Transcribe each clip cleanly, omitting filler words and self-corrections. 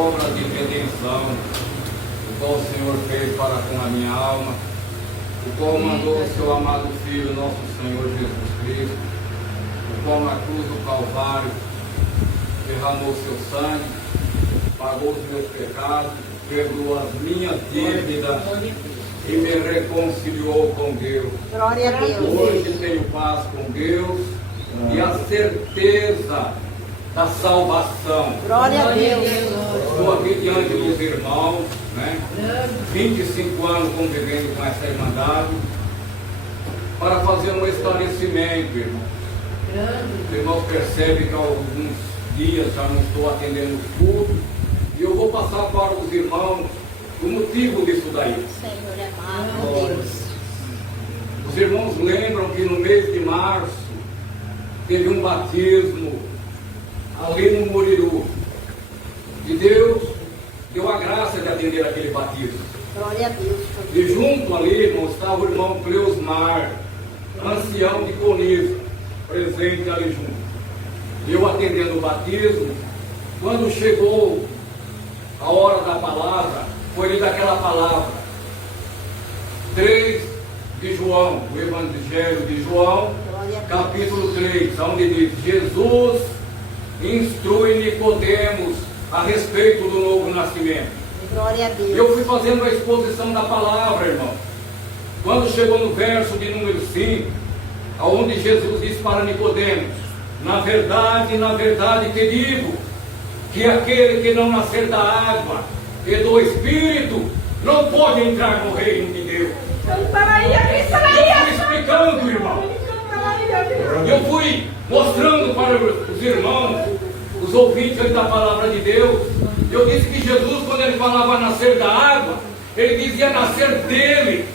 obra de redenção, o qual o Senhor fez para com a minha alma, o qual mandou o seu amado Filho, nosso Senhor Jesus Cristo, o qual na cruz do Calvário derramou seu sangue, pagou os meus pecados, perdoou as minhas dívidas e me reconciliou com Deus. Glória a Deus. Hoje tenho paz com Deus e a certeza da salvação. Glória a Deus. Estou aqui diante dos irmãos, né? 25 anos convivendo com essa irmandade, para fazer um esclarecimento, irmão. Os irmãos percebem que há alguns dias já não estou atendendo o culto, e eu vou passar para os irmãos o motivo disso daí. Senhor é amado, Deus. Os irmãos lembram que no mês de março teve um batismo ali no Muriru, e Deus deu a graça de atender aquele batismo. Glória a Deus. E junto ali, irmão, estava o irmão Cleusmar, ancião de Coniza, presente ali junto. Eu atendendo o batismo, quando chegou a hora da palavra, foi lida aquela palavra, 3 de João, o Evangelho de João, capítulo 3, onde diz: Jesus instrui Nicodemos a respeito do novo nascimento. Glória a Deus. Eu fui fazendo a exposição da palavra, irmão. Quando chegou no verso de número 5, aonde Jesus disse para Nicodemos: na verdade te digo, que aquele que não nascer da água e do Espírito não pode entrar no reino de Deus. Eu fui explicando, irmão. Eu fui mostrando para os irmãos, os ouvintes da palavra de Deus. Eu disse que Jesus, quando ele falava nascer da água, ele dizia nascer dele,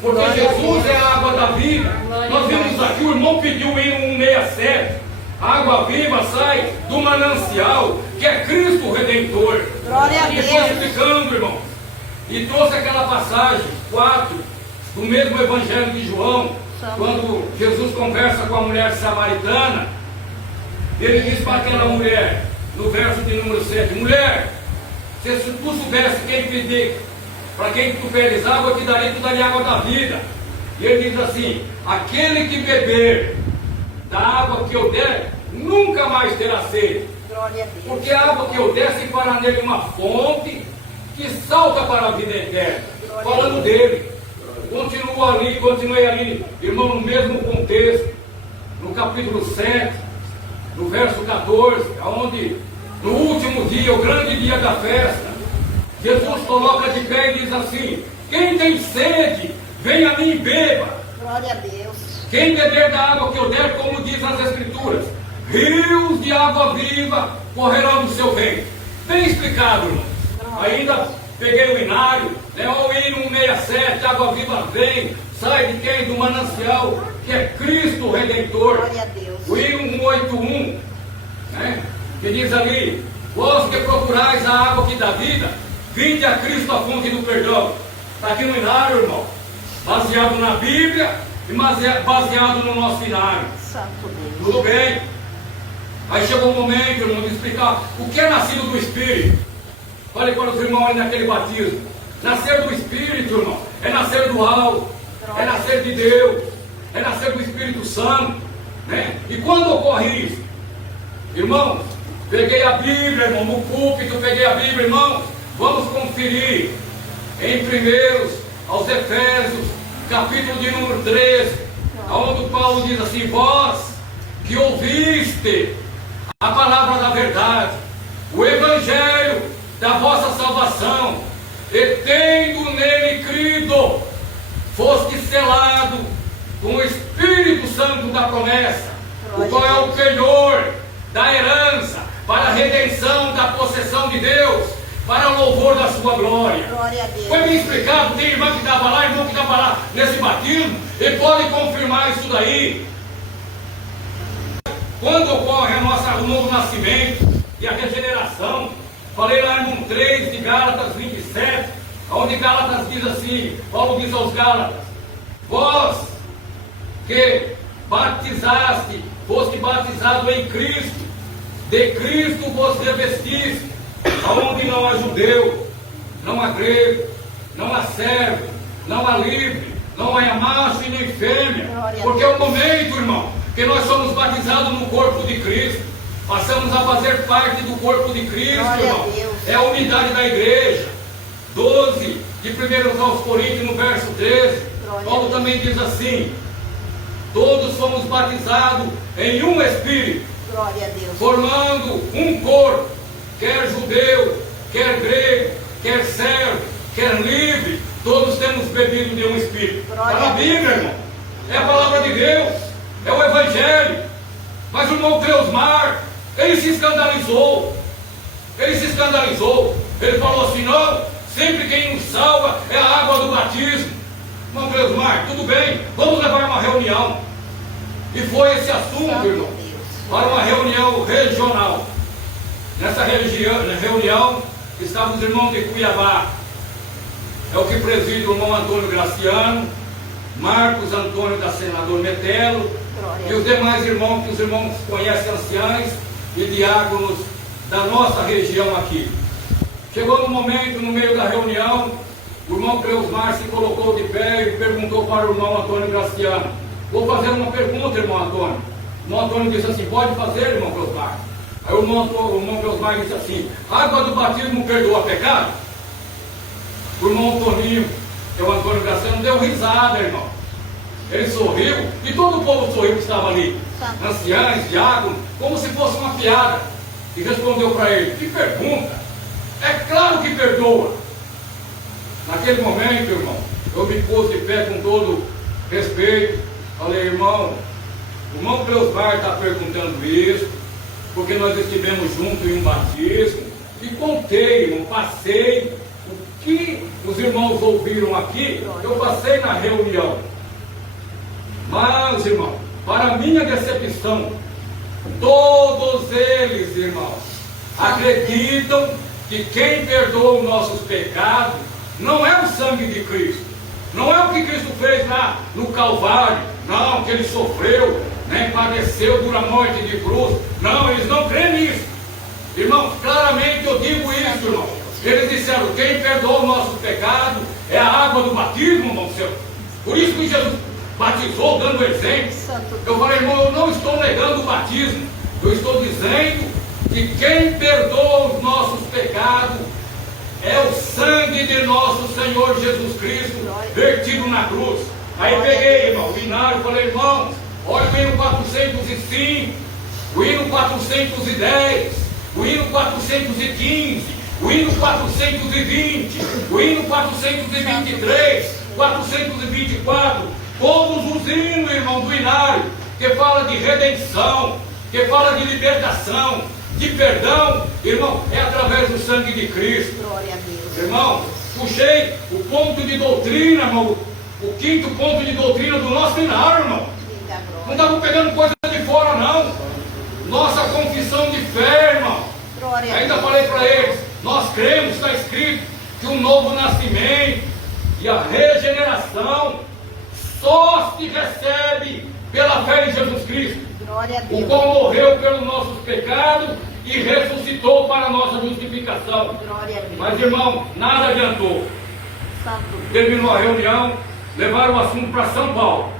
porque Jesus é a água da vida. Nós vimos aqui, o irmão pediu em 167, a água viva sai do manancial, que é Cristo o Redentor. Glória a E Deus. foi explicando, irmão, e trouxe aquela passagem 4 do mesmo Evangelho de João, quando Jesus conversa com a mulher samaritana. Ele diz para aquela mulher, no verso de número 7, mulher, se tu soubesse quem pedir, para quem tu pedes água, eu te daria água da vida. E ele diz assim: aquele que beber da água que eu der, nunca mais terá sede. Glória a Deus. Porque a água que eu der se fará nele uma fonte que salta para a vida eterna. Falando dele. Continuei ali, irmão, no mesmo contexto, no capítulo 7, no verso 14, onde no último dia, o grande dia da festa, Jesus coloca de pé e diz assim: quem tem sede, venha a mim e beba. Glória a Deus. Quem beber da água que eu der, como diz as Escrituras, rios de água viva correrão do seu ventre. Bem explicado, irmão. Ainda peguei o inário, né? O hino 167, água viva vem, sai de quem? Do manancial, que é Cristo o Redentor. Glória a Deus. O hino 181, né? Que diz ali: vós que procurais a água que dá vida, vinde a Cristo a fonte do perdão. Está aqui no inário, irmão, baseado na Bíblia e baseado no nosso inário. Santo Deus. Tudo bem. Aí chegou o momento, irmão, de explicar o que é nascido do Espírito. Falei para os irmãos ali naquele batismo: nascer do Espírito, irmão, é nascer do alto, é nascer de Deus, é nascer do Espírito Santo, né? E quando ocorre isso? Irmãos, peguei a Bíblia, irmão, no púlpito, peguei a Bíblia, irmão, vamos conferir em primeiros aos Efésios, capítulo de número 13, onde Paulo diz assim: vós que ouviste a palavra da verdade, o Evangelho da vossa salvação, e tendo nele crido, foste selado com o Espírito Santo da promessa, o qual é o penhor da herança, para a redenção da possessão de Deus, para o louvor da sua glória. Glória a Deus. Foi me explicado, tem irmã que estava lá, irmão que estava lá nesse batismo, e pode confirmar isso daí. Quando ocorre o novo nascimento e a regeneração, falei lá em 3 de Gálatas 27, onde Gálatas diz assim, Paulo diz aos Gálatas: vós que foste batizado em Cristo, de Cristo vos revestiste, Onde não há judeu, não há grego, não há servo, não há livre, não há macho e nem fêmea. Porque é o momento, irmão, que nós somos batizados no corpo de Cristo. Passamos a fazer parte do corpo de Cristo, irmão. É a unidade da igreja. 12 de 1 aos Coríntios, no verso 13. Paulo também diz assim: todos somos batizados em um Espírito, formando um corpo, quer judeu, quer grego, quer servo, quer livre, todos temos bebido de um Espírito. Está na Bíblia, irmão. É a palavra de Deus, é o Evangelho. Mas o irmão Cleusmar, ele se escandalizou. Ele falou assim: não, sempre quem nos salva é a água do batismo. Irmão Cleusmar, tudo bem, vamos levar uma reunião. E foi esse assunto, irmão, para uma reunião regional. Nessa reunião estavam os irmãos de Cuiabá. É o que preside o irmão Antônio Graciano, Marcos Antônio da Senador Metelo, e os demais irmãos que os irmãos conhecem, anciães e diáconos da nossa região aqui. Chegou no momento, no meio da reunião, o irmão Cleusmar se colocou de pé e perguntou para o irmão Antônio Graciano: vou fazer uma pergunta, irmão Antônio. O irmão Antônio disse assim: pode fazer, irmão Cleusmar. Aí o irmão Cleusmar disse assim: a água do batismo perdoa pecado? O irmão Antoninho, que é o Antônio Graciano, deu risada, irmão. Ele sorriu e todo o povo sorriu que estava ali. Anciães, diáconos, como se fosse uma piada. E respondeu para ele: que pergunta? É claro que perdoa. Naquele momento, irmão, eu me pus de pé com todo respeito. Falei: irmão, o irmão Cleusmar está perguntando isso, porque nós estivemos juntos em um batismo. E contei, irmão, passei o que os irmãos ouviram aqui, eu passei na reunião. Mas, irmão, para minha decepção, todos eles, irmãos, acreditam que quem perdoa os nossos pecados não é o sangue de Cristo, não é o que Cristo fez lá no Calvário, não, que ele sofreu, nem padeceu dura morte de cruz. Não, eles não creem nisso. Irmãos, claramente eu digo isso, irmão. Eles disseram: quem perdoa o nosso pecado é a água do batismo, irmão seu. Por isso que Jesus batizou, dando exemplo. Eu falei: irmão, eu não estou negando o batismo, eu estou dizendo que quem perdoa os nossos pecados é o sangue de nosso Senhor Jesus Cristo, vertido na cruz. Aí peguei, irmão, o binário, e falei: irmãos, olha o hino 405, o hino 410, o hino 415, o hino 420, o hino 423, 424, todos os hinos, irmão, do hinário, que fala de redenção, que fala de libertação, de perdão, irmão, é através do sangue de Cristo. Glória a Deus. Irmão, puxei o ponto de doutrina, irmão, o quinto ponto de doutrina do nosso hinário, irmão. Não estamos pegando coisa de fora, não. Nossa confissão de fé, irmão. Ainda falei para eles: nós cremos, está escrito, que um novo nascimento e a regeneração só se recebe pela fé em Jesus Cristo, o qual morreu pelos nossos pecados e ressuscitou para a nossa justificação. Mas, irmão, nada adiantou. Terminou a reunião, levaram o assunto para São Paulo.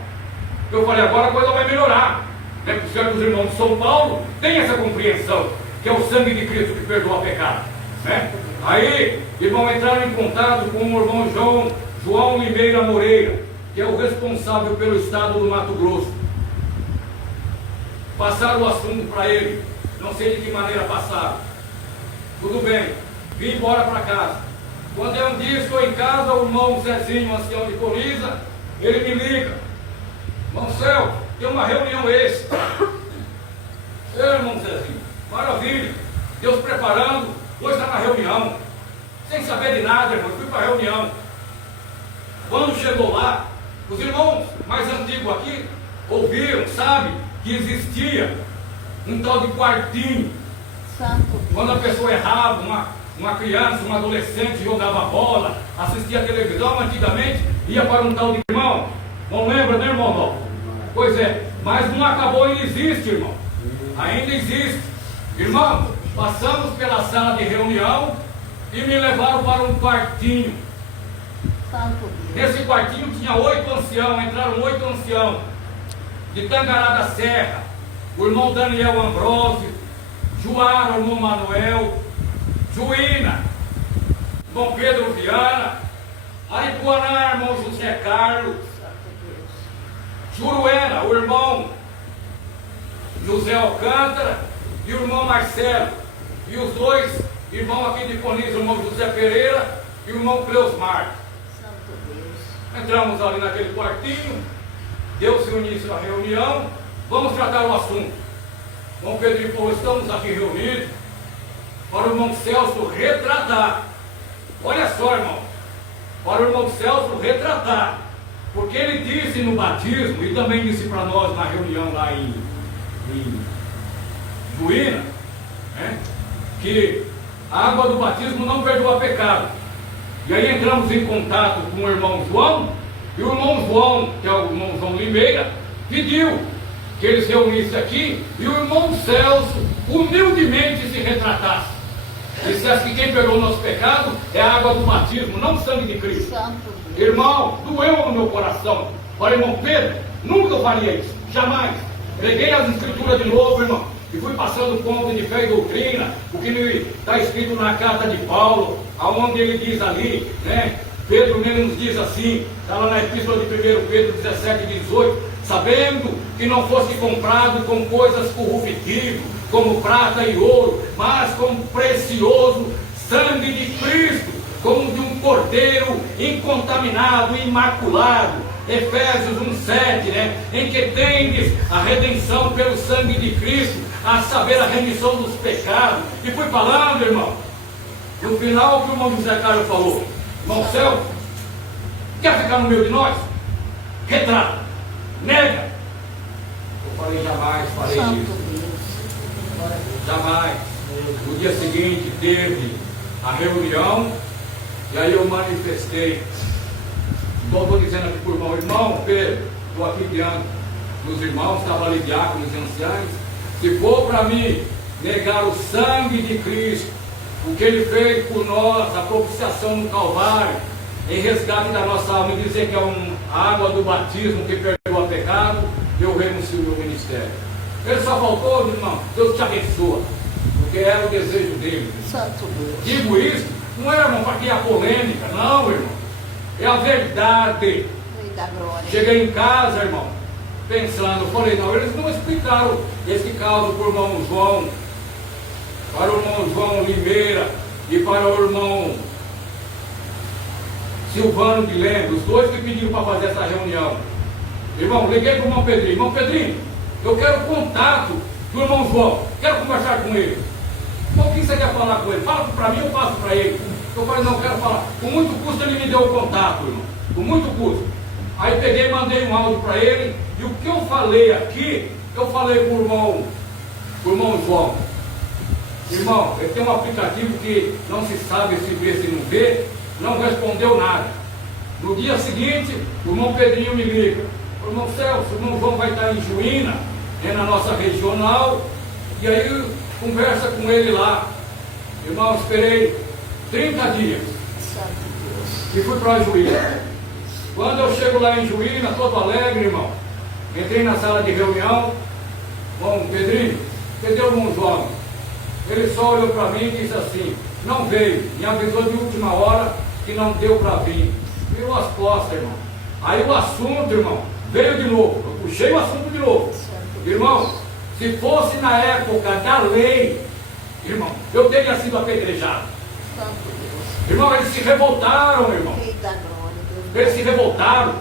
Eu falei: agora a coisa vai melhorar, né? Porque os irmãos de São Paulo têm essa compreensão, que é o sangue de Cristo que perdoa pecado, né? Aí, irmão, entraram em contato com o irmão João Limeira Moreira, que é o responsável pelo estado do Mato Grosso. Passaram o assunto para ele, não sei de que maneira passaram. Tudo bem, vim embora para casa. Quando é um dia estou em casa, o irmão Zezinho, ancião de Coriza, ele me liga: irmão Céu, tem uma reunião extra. Irmão Zezinho, maravilha, Deus preparando, hoje está na reunião. Sem saber de nada, irmão, fui para a reunião. Quando chegou lá, os irmãos mais antigos aqui ouviram, sabe, que existia um tal de quartinho. Quando a pessoa errava, uma criança, um adolescente jogava bola, assistia a televisão, antigamente ia para um tal de irmão. Não lembra, né, irmão? Não. Pois é, mas não acabou e existe, irmão. Ainda existe. Irmão, Passamos pela sala de reunião e me levaram para um quartinho. Santo Deus. Nesse quartinho tinha 8 anciãos, entraram 8 anciãos de Tangará da Serra, o irmão Daniel Ambrósio, Juara, o irmão Manuel, Juína, irmão Pedro Viana, Aripuaná, irmão José Carlos, Santo Deus. Juruena, o irmão José Alcântara e o irmão Marcelo, e os 2 irmãos aqui de Conis, o irmão José Pereira e o irmão Cleusmar. Santo Deus. Entramos ali naquele quartinho, deu-se o início à reunião, vamos tratar o assunto. O irmão Pedro falou, estamos aqui reunidos para o irmão Celso retratar. Olha só, irmão, para o irmão Celso retratar, porque ele disse no batismo, e também disse para nós na reunião lá em Juína, né, que a água do batismo não perdoa pecado. E aí entramos em contato com o irmão João, e o irmão João, que é o irmão João Limeira, pediu que eles se reunissem aqui, e o irmão Celso humildemente se retratasse. Dissesse que quem perdoa o nosso pecado é a água do batismo, não o sangue de Cristo. Santo Deus. Irmão, doeu no meu coração. Falei, irmão Pedro, nunca eu faria isso, jamais. Peguei as escrituras de novo, irmão, e fui passando conta de fé e doutrina, o que está escrito na carta de Paulo, aonde ele diz ali, né? Pedro mesmo nos diz assim, está lá na epístola de 1 Pedro 17 e 18, sabendo que não fosse comprado com coisas corruptíveis, como prata e ouro, mas com precioso sangue de Cristo, como de um cordeiro incontaminado, imaculado. Efésios 1,7, né? Em que tendes a redenção pelo sangue de Cristo, a saber, a remissão dos pecados. E fui falando, irmão. No final, o que o irmão José Carlos falou: irmão Celso, quer ficar no meio de nós? Retrata, nega. Eu falei, jamais farei Santo isso. Deus. Glória a Deus. Jamais. No dia seguinte teve a reunião, e aí eu manifestei. Igual estou dizendo aqui para o irmão Pedro, estou aqui diante dos irmãos, estava ali diáconos e anciãos. Se for para mim negar o sangue de Cristo, o que ele fez por nós, a propiciação no Calvário, em resgate da nossa alma, e dizer que é a água do batismo que perdoa pecado, eu renuncio o meu ministério. Ele só faltou, irmão, Deus te abençoa, porque era o desejo dele. Santo Deus. Digo isso, não é, irmão, para criar polêmica, não, irmão. É a verdade. Rei da glória. Cheguei em casa, irmão, pensando, falei, não, eles não explicaram esse caso para o irmão João, para o irmão João Limeira e para o irmão Silvano de Lembro, os 2 que pediram para fazer essa reunião. Irmão, liguei para o irmão Pedrinho, irmão Pedrinho, eu quero contato do irmão João, quero conversar com ele. O que você quer falar com ele? Fala para mim, eu passo para ele. Eu falei, não, quero falar. Com muito custo ele me deu o contato, irmão. Com muito custo. Aí peguei e mandei um áudio para ele. E o que eu falei aqui, eu falei para o irmão João. Irmão, ele tem um aplicativo que não se sabe se vê, se não vê. Não respondeu nada. No dia seguinte, o irmão Pedrinho me liga. O irmão Celso, o irmão João vai estar em Juína, na nossa regional. E aí conversa com ele lá. Irmão, esperei 30 dias Santo Deus. e fui para Juína. Quando eu chego lá em Juína, todo alegre, irmão, entrei na sala de reunião. Bom, Pedrinho, cadê o irmão João? Ele só olhou para mim e disse assim, não veio, me avisou de última hora que não deu para vir. Virou as costas, irmão. Aí o assunto, irmão, veio de novo. Eu puxei o assunto de novo. Irmão, se fosse na época da lei, irmão, eu teria sido apedrejado. Santo Deus. Irmão, eles se revoltaram, irmão. Rei da glória. Deus. Eles se revoltaram.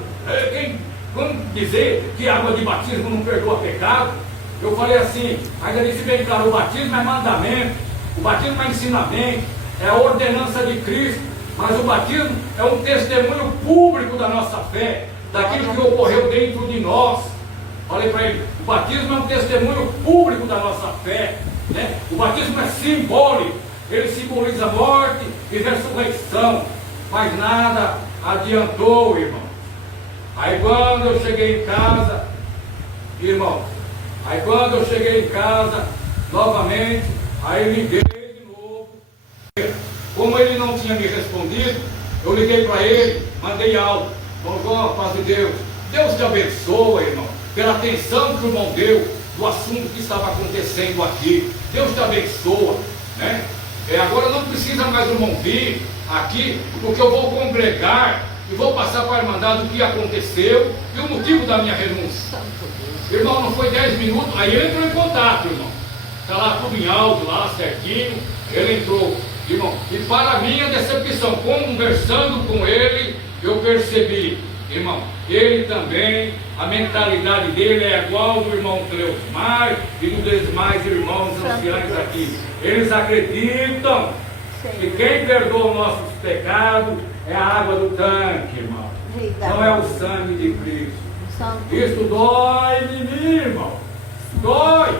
Vamos dizer que a água de batismo não perdoa pecado? Eu falei assim, ainda disse bem claro, o batismo é mandamento, o batismo é ensinamento, é a ordenança de Cristo, mas o batismo é um testemunho público da nossa fé, daquilo que ocorreu dentro de nós. Falei para ele, o batismo é um testemunho público da nossa fé, né? O batismo é simbólico, ele simboliza morte e ressurreição, mas nada adiantou, irmão. Aí quando eu cheguei em casa, irmão, novamente, Aí liguei de novo. Como ele não tinha me respondido, eu liguei para ele, mandei áudio. Falou, paz de Deus. Deus te abençoa, irmão, pela atenção que o irmão deu do assunto que estava acontecendo aqui. Deus te abençoa, né? Agora não precisa mais o irmão vir aqui, porque eu vou congregar e vou passar para a Irmandade o que aconteceu e o motivo da minha renúncia. Irmão, não foi 10 minutos, aí ele entrou em contato, irmão. Está lá tudo em áudio, lá certinho, ele entrou, irmão. E para minha decepção, conversando com ele, eu percebi, irmão, ele também, a mentalidade dele é igual ao do irmão Cleusmar e dos demais irmãos anciãos aqui. Eles acreditam que quem perdoa os nossos pecados é a água do tanque, irmão. Não é o sangue de Cristo. Isso dói em mim, irmão. Dói.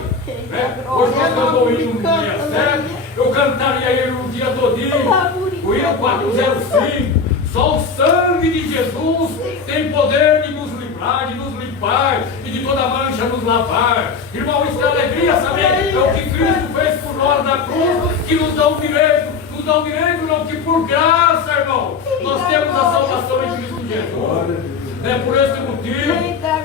Né? Hoje nós estamos indo no dia 7, eu cantaria ele o dia todinho. O hino 405. Só o sangue de Jesus tem poder de nos livrar, de nos limpar e de toda mancha nos lavar. Irmão, isso é alegria, saber é o que Cristo fez por nós na cruz, que nos dá o direito. Nos dá o direito, não, que por graça, irmão, nós temos a salvação em Cristo Jesus. É por esse motivo,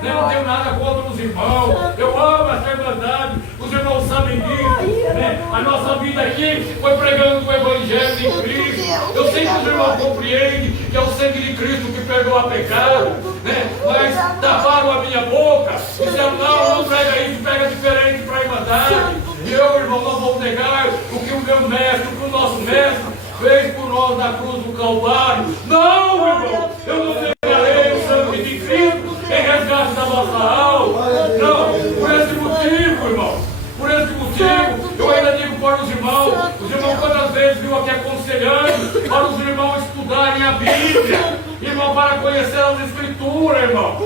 não tenho nada contra os irmãos. Eu amo essa Irmandade, os irmãos sabem disso. Né? A nossa vida aqui foi pregando o Evangelho de Cristo. Eu sei que os irmãos compreendem que é o sangue de Cristo que perdoa pecado, né? Mas taparam a minha boca, disseram, não prega isso, prega diferente para a Irmandade. E eu, irmão, não vou negar o que o meu mestre, o que o nosso mestre fez por nós na cruz do Calvário. Não, irmão, eu não negarei o sangue de Cristo em resgate da nossa alma. Não, por esse motivo, irmão, por esse motivo, eu ainda digo para os irmãos quantas vezes viu aqui aconselhando para os irmãos estudarem a Bíblia, irmão, para conhecer as Escrituras, irmão.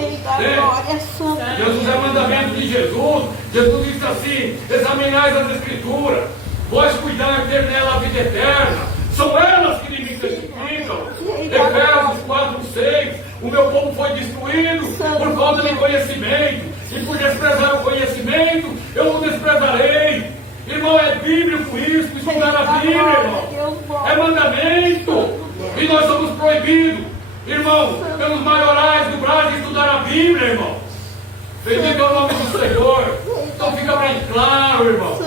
Jesus é mandamento de Jesus. Jesus disse assim: examinai as Escrituras, vós cuidar de ter nela a vida eterna. São elas que me testificam. Efésios 4:6. O meu povo foi destruído por falta de conhecimento, e por desprezar o conhecimento, eu o desprezarei. Irmão, é bíblico isso, estudar a Bíblia, irmão. É mandamento. E nós somos proibidos, irmão, pelos maiorais do Brasil, estudar a Bíblia, irmão. Bendito é o nome do Senhor. Então fica bem claro, irmão.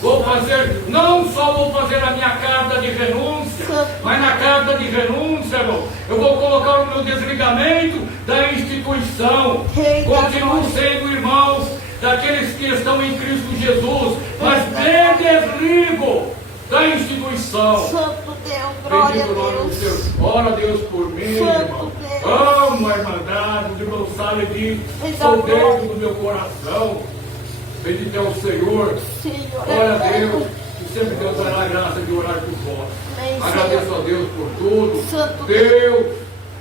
Vou fazer, não só vou fazer a minha carta de renúncia, mas na carta de renúncia, irmão, eu vou colocar o meu desligamento da instituição. Continuo sendo irmãos daqueles que estão em Cristo Jesus, mas me desligo da instituição. Santo Deus, glória a Deus. Ora Deus por mim, irmão. Amo a Irmandade, os irmãos sabem disso. Sou dentro do meu coração. Bendito é o Senhor. Glória a Deus. E sempre Deus dará a graça de orar por vós. Agradeço a Deus por tudo. Deus,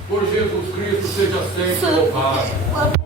por Jesus Cristo, seja sempre louvado.